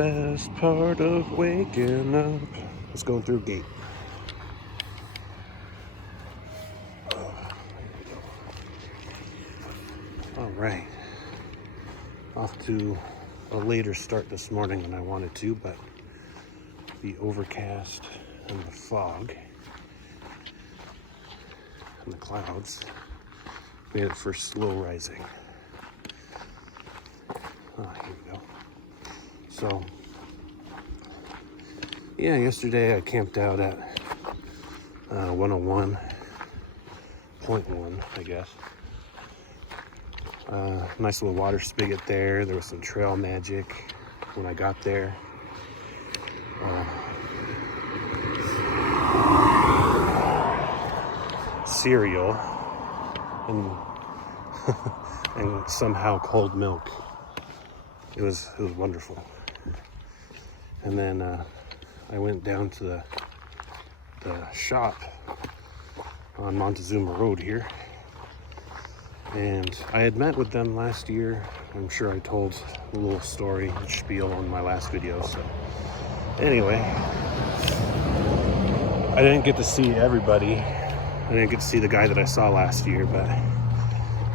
best part of waking up. Let's go through gate. All right. Off to a later start this morning than I wanted to, but the overcast and the fog and the clouds made it for slow rising. Here we go. So, yeah, yesterday I camped out at 101.1, I guess. Nice little water spigot there. There was some trail magic when I got there. Cereal and and somehow cold milk. It was wonderful. And then I went down to the shop on Montezuma Road here, and I had met with them last year. I'm sure I told a little story spiel on my last video. So anyway, I didn't get to see everybody. I didn't get to see the guy that I saw last year, but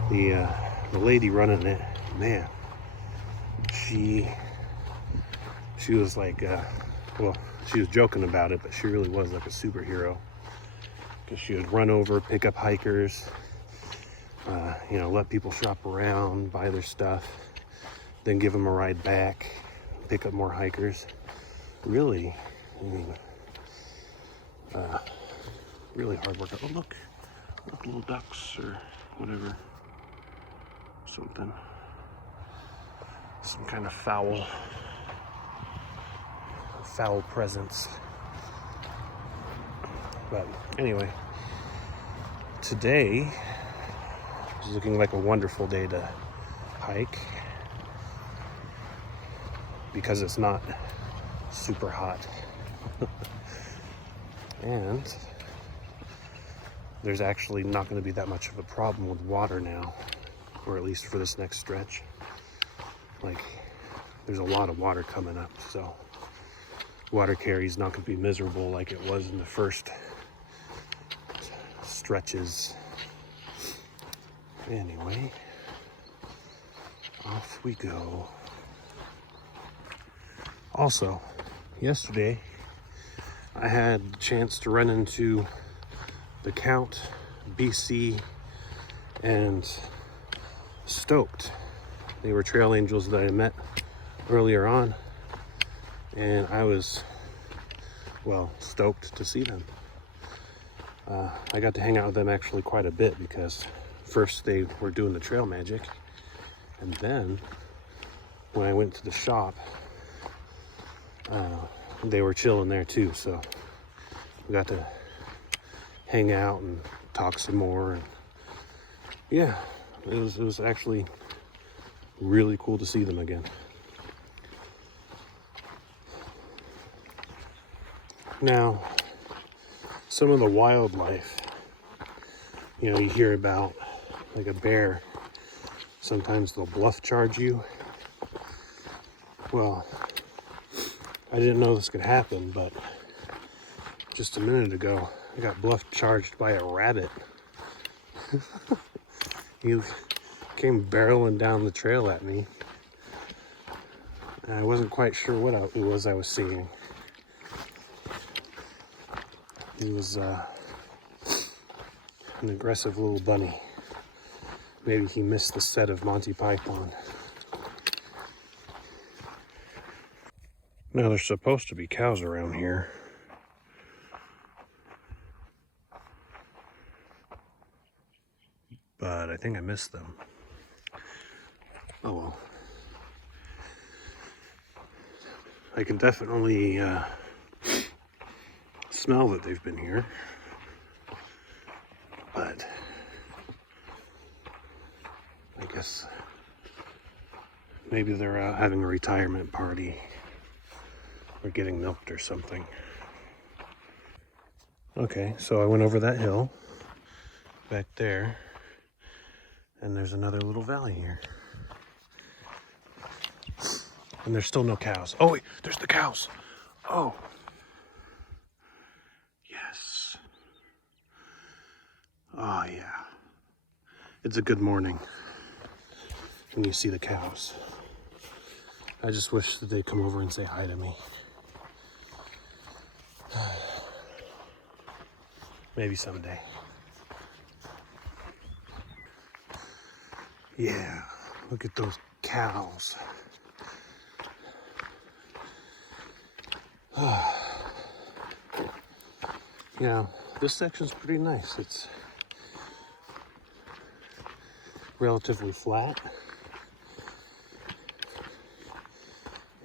the lady running it, man, she was like, well, she was joking about it, but she really was like a superhero, because she would run over, pick up hikers, let people shop around, buy their stuff, then give them a ride back, pick up more hikers. Really, really hard work. Oh, look, little ducks or whatever, something, some kind of foul presence. But anyway, today is looking like a wonderful day to hike, because it's not super hot. And there's actually not going to be that much of a problem with water now, or at least for this next stretch. Like, there's a lot of water coming up, so water carry is not going to be miserable like it was in the first stretches. Anyway, off we go. Also, yesterday I had the chance to run into the Count, BC, and Stoked. They were trail angels that I met earlier on, and I was, well, stoked to see them. I got to hang out with them actually quite a bit, because first they were doing the trail magic, and then when I went to the shop, they were chilling there too, so we got to hang out and talk some more. And yeah, it was actually really cool to see them again. Now, some of the wildlife, you hear about, like a bear, sometimes they'll bluff charge you. Well, I didn't know this could happen, but just a minute ago, I got bluff charged by a rabbit. He came barreling down the trail at me, and I wasn't quite sure what it was I was seeing. He was an aggressive little bunny. Maybe he missed the set of Monty Python. Now, there's supposed to be cows around here. But I think I missed them. Oh well. I can definitely smell that they've been here. But I guess maybe they're out having a retirement party or getting milked or something. Okay, so I went over that hill back there, and there's another little valley here. And there's still no cows. Oh wait, there's the cows. Oh. Yes. Oh yeah. It's a good morning when you see the cows. I just wish that they'd come over and say hi to me. Maybe someday. Yeah, look at those cows. Yeah, this section's pretty nice. It's relatively flat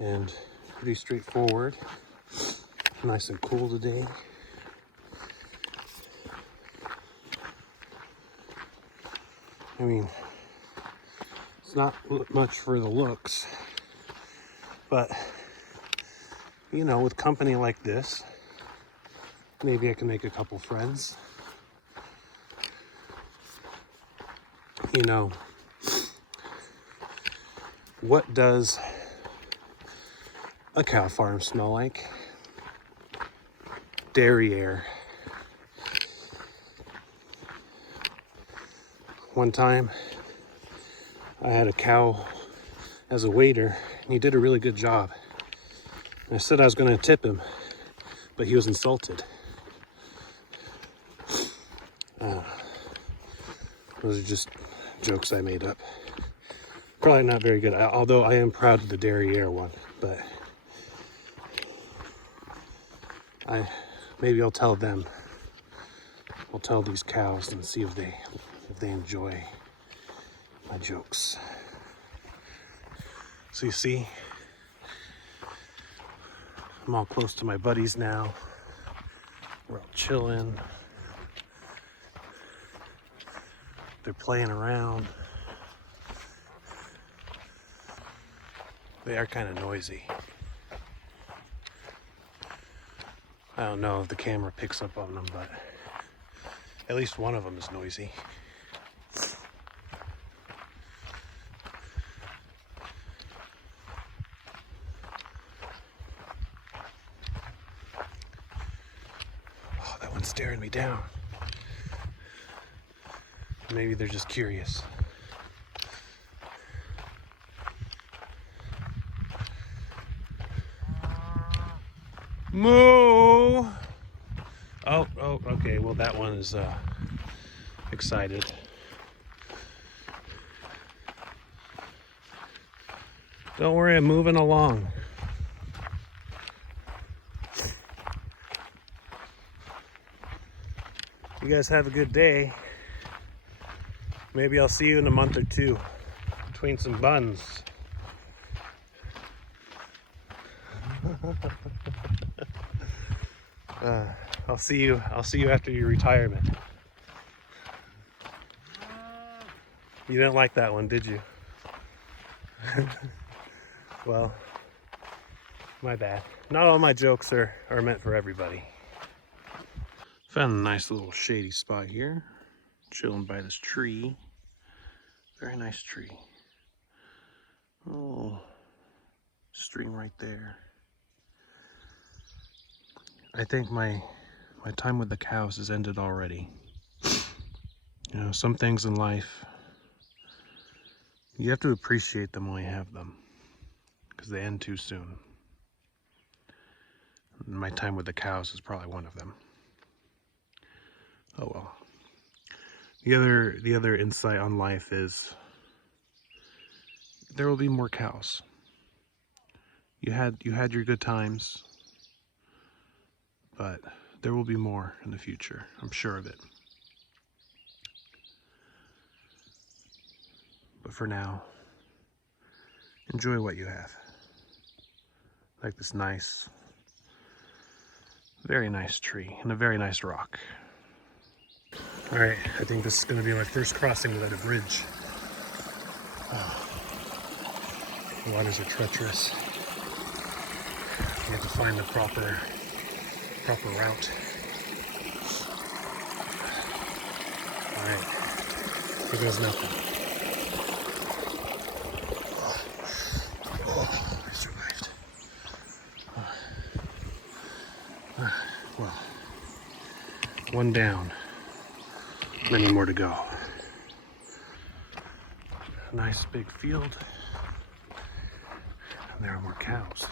and pretty straightforward. Nice and cool today. I mean, it's not much for the looks, but you know, with company like this, maybe I can make a couple friends. You know, what does a cow farm smell like? Dairy air. One time, I had a cow as a waiter, and he did a really good job. And I said I was going to tip him, but he was insulted. Those are just jokes I made up. Probably not very good, although I am proud of the dairy air one, but maybe I'll tell them. I'll tell these cows and see if they enjoy my jokes. So you see, I'm all close to my buddies now. We're all chilling. They're playing around. They are kind of noisy. I don't know if the camera picks up on them, but at least one of them is noisy. Oh, that one's staring me down. Maybe they're just curious. Moo! Oh, okay. Well, that one is excited. Don't worry, I'm moving along. You guys have a good day. Maybe I'll see you in a month or two between some buns. I'll see you after your retirement. You didn't like that one, did you? Well, my bad. Not all my jokes are meant for everybody. Found a nice little shady spot here. Chilling by this tree. Very nice tree. Oh, stream right there. I think my time with the cows has ended already. You know, some things in life, you have to appreciate them while you have them, because they end too soon. And my time with the cows is probably one of them. Oh well. The other insight on life is there will be more cows. You had your good times, but there will be more in the future. I'm sure of it. But for now, enjoy what you have. Like this nice, very nice tree and a very nice rock. All right, I think this is going to be my first crossing without a bridge. Oh, the waters are treacherous. You have to find the proper route. All right, here goes nothing. Oh, Well, one down, many more to go. A nice big field, and there are more cows.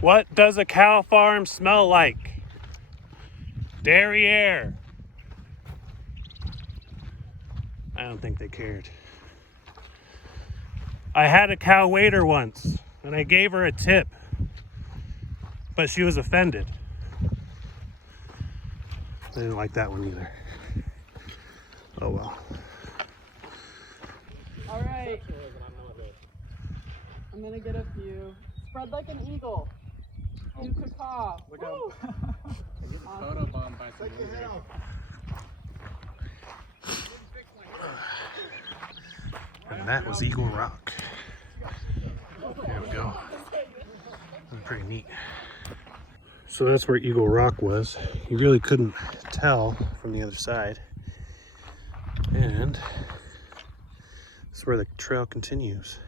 What does a cow farm smell like? Derriere. I don't think they cared. I had a cow waiter once, and I gave her a tip, but she was offended. I didn't like that one either. Oh well. All right. I'm gonna get a few. Spread like an eagle. You caw. Look up. I get photobombed by some loser. And that was Eagle Rock. There we go. That's pretty neat. So that's where Eagle Rock was. You really couldn't tell from the other side. And this is where the trail continues.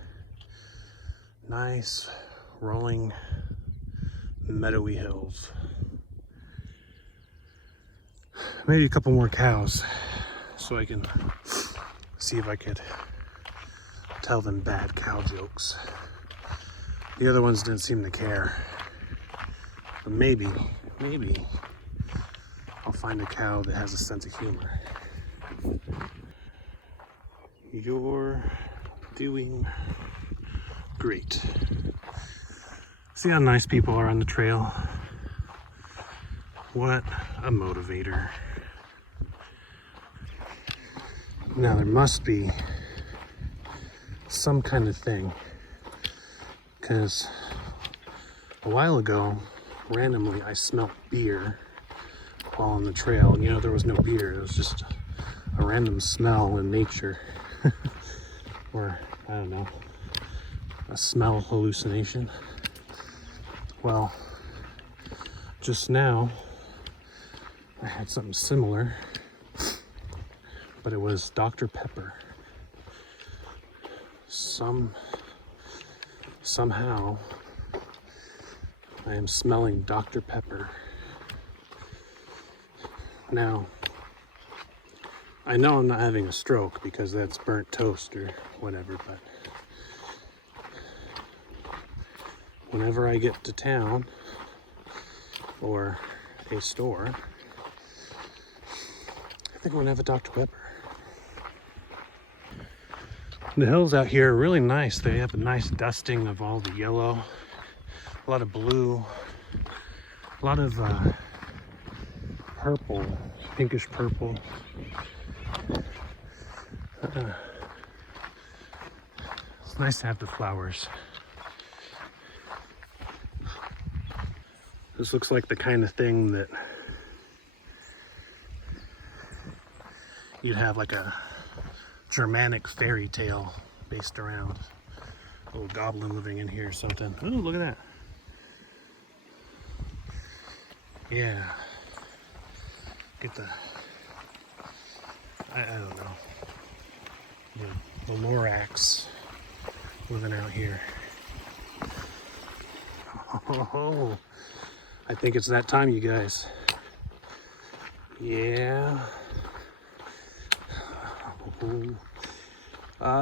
Nice rolling meadowy hills. Maybe a couple more cows so I can see if I could tell them bad cow jokes. The other ones didn't seem to care. But maybe I'll find a cow that has a sense of humor. You're doing great. See how nice people are on the trail? What a motivator. Now there must be some kind of thing, because a while ago, randomly I smelt beer while on the trail, and there was no beer. It was just a random smell in nature. Or, I don't know, a smell hallucination. Well, just now I had something similar, but it was Dr. Pepper. Somehow I am smelling Dr. Pepper. Now, I know I'm not having a stroke because that's burnt toast or whatever, but whenever I get to town or a store, I think I'm gonna have a Dr. Pepper. The hills out here are really nice. They have a nice dusting of all the yellow, a lot of blue, a lot of purple, pinkish purple. It's nice to have the flowers. This looks like the kind of thing that you'd have like a Germanic fairy tale based around a little goblin living in here or something. Oh, look at that. Yeah. Get the, I don't know, the Lorax living out here. Oh, I think it's that time, you guys. Yeah.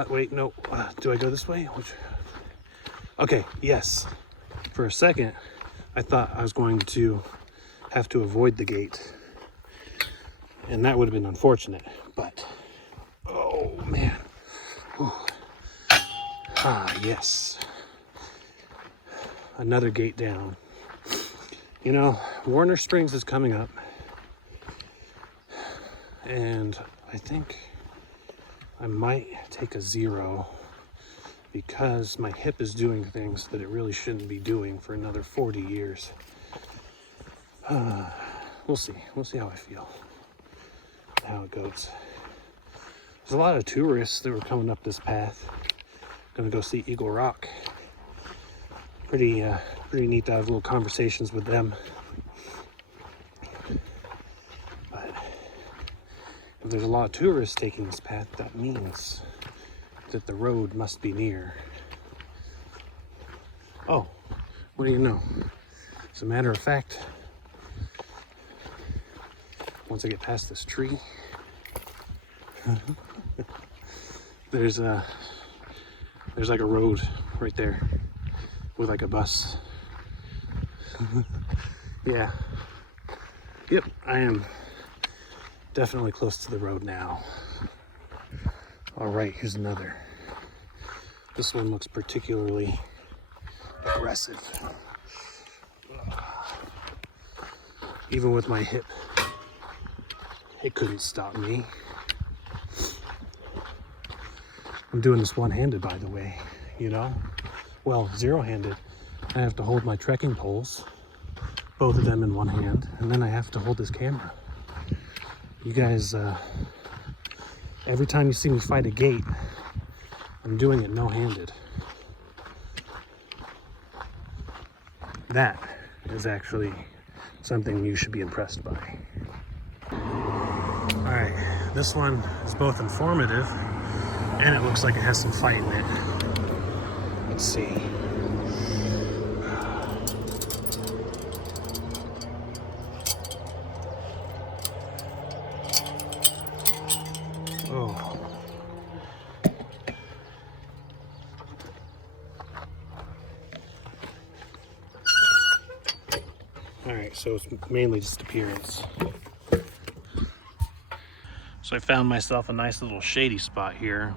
Wait, no. Do I go this way? Okay, yes. For a second, I thought I was going to have to avoid the gate. And that would have been unfortunate, but oh man. Whew. Yes. Another gate down. Warner Springs is coming up, and I think I might take a 0 because my hip is doing things that it really shouldn't be doing for another 40 years. We'll see. We'll see how I feel, how it goes. There's a lot of tourists that were coming up this path. Gonna go see Eagle Rock. Pretty neat to have little conversations with them. If there's a lot of tourists taking this path, that means that the road must be near. Oh, what do you know? As a matter of fact, once I get past this tree, there's like a road right there with like a bus. Yeah. Yep, I am definitely close to the road now. All right, here's another. This one looks particularly aggressive. Even with my hip, it couldn't stop me. I'm doing this one-handed, by the way, you know? Well, zero-handed. I have to hold my trekking poles, both of them in one hand, and then I have to hold this camera. You guys, every time you see me fight a gate, I'm doing it no-handed. That is actually something you should be impressed by. All right, this one is both informative and it looks like it has some fight in it. Let's see. Oh. All right, so it's mainly just appearance. So I found myself a nice little shady spot here.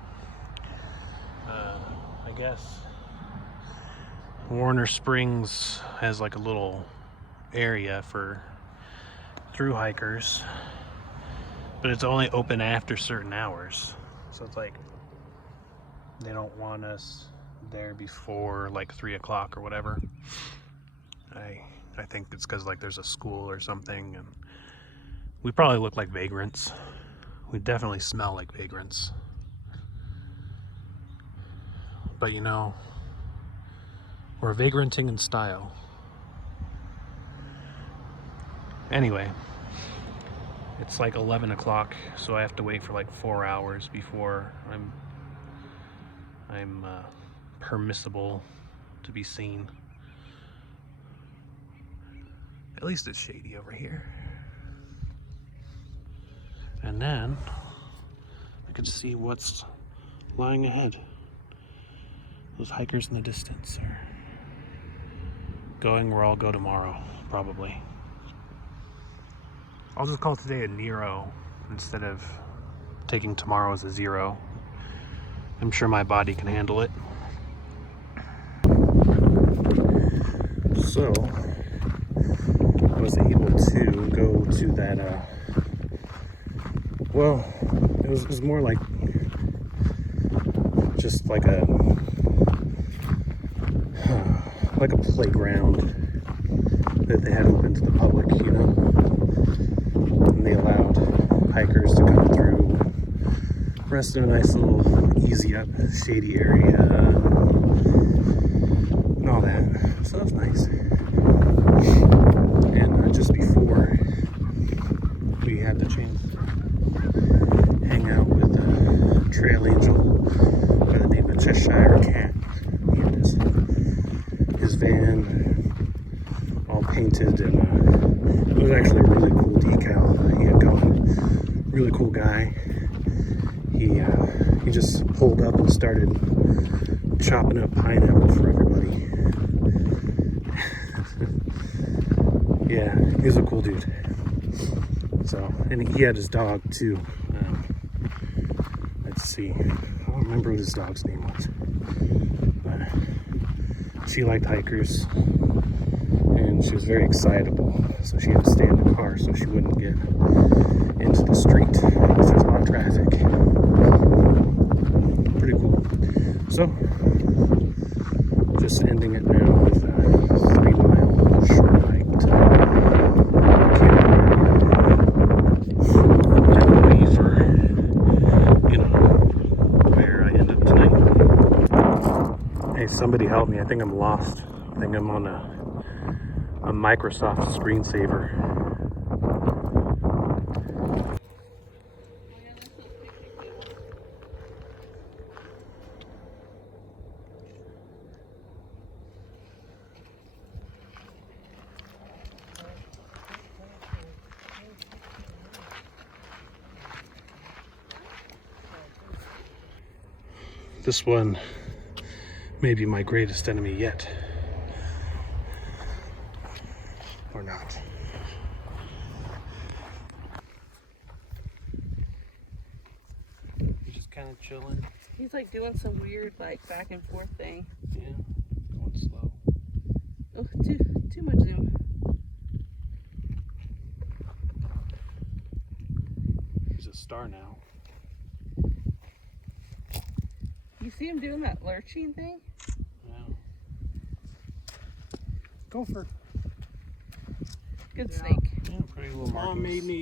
I guess Warner Springs has like a little area for through hikers, but it's only open after certain hours. So it's like they don't want us there before like 3 o'clock or whatever. I think it's because like there's a school or something, and we probably look like vagrants. We definitely smell like vagrants. But you know, we're vagranting in style. Anyway, it's like 11 o'clock, so I have to wait for like 4 hours before I'm permissible to be seen. At least it's shady over here. And then I can see what's lying ahead. Those hikers in the distance are going where I'll go tomorrow, probably. I'll just call today a Nero instead of taking tomorrow as a zero. I'm sure my body can handle it. So, I was able to go to that, well, it was more like just like a playground that they had open to the public, you know, and they allowed hikers to come through, rest in a nice little easy up shady area and all that. So it was nice. And just before we had the chance to hang out with a trail angel by the name of Cheshire Cat. He had his van all painted, and it was actually a really cool decal he had going. Really cool guy. He just pulled up and started chopping up pineapple for everybody. Yeah, he's a cool dude. So, and he had his dog too. Let's see, I don't remember what his dog's name was, but she liked hikers, and she was very excitable, so she had to stay in the car so she wouldn't get into the street because there's a lot of traffic. Pretty cool. So, just ending it now with a 3-mile short hike to somebody help me. I think I'm lost. I think I'm on a Microsoft screensaver. This one may be my greatest enemy yet. Or not. He's just kind of chilling. He's like doing some weird like back and forth thing. Yeah, going slow. Oh, too much zoom. He's a star now. You see him doing that lurching thing? Yeah. Gopher. Good snake. Yeah, pretty little markings. Mom made me